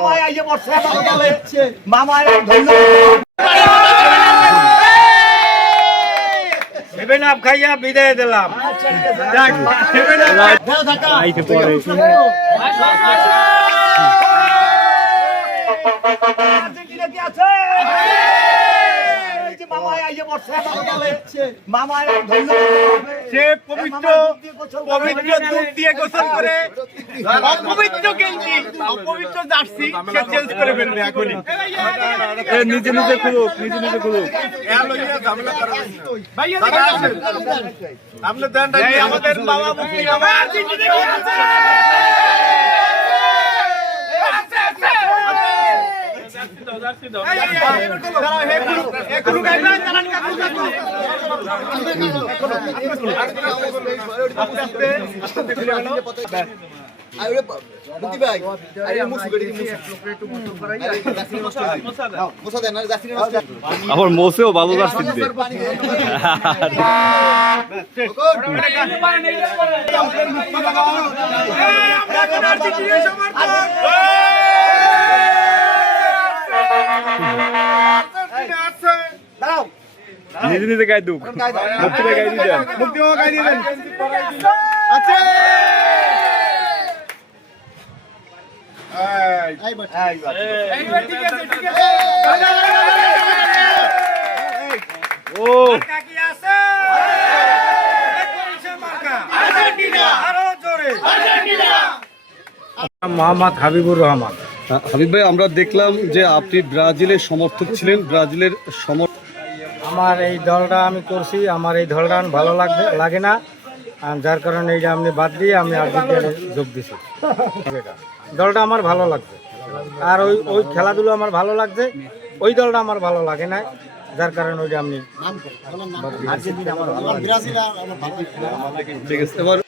মামায় আইয়ে বসে মামায় ধন্যবাদ সেভেন আপ খাইয়া বিদায় দিলাম। আর্জেন্টিনা কি আছে? মামায় আইয়ে বসে মামায় ধন্যবাদ সে পবিত্র দুধ দিয়ে গোসল করে অপবিত্র গেঞ্জি অপবিত্র জার্সি সে চেঞ্জ করে ফেলবে এখনই। নিজে নিজে খুলুক, নিজে নিজে খুলুক। আমাদের বাবা মুক্তি আমার আর্জেন্টিনা কি আছে? আবার মোসেও ভালো জার্সি দিবে। নিজে নিজে গায়ে দুঃখ মুক্তি গায়ে দিয়ে দেন, মুক্তিও গায়ে দিবেন আছে। ও কি আছে? আরো জোরে মোহাম্মদ হাবিবুর রহমান। হাবিব ভাই, আমরা দেখলাম যে আপনি ব্রাজিলের সমর্থক ছিলেন, ব্রাজিলের আমার এই দলটা আমি করছি, আমার এই দলটা ভালো লাগে না, আর যার কারণে এইটা আমি বাদ দিয়ে আমি আর্জেন্টিনায় যোগ দিছি। দলটা আমার ভালো লাগছে, আর ওই খেলাধুলো আমার ভালো লাগছে, ওই দলটা আমার ভালো লাগে না, যার কারণে ওইটা আমি ঠিক আছে। এবার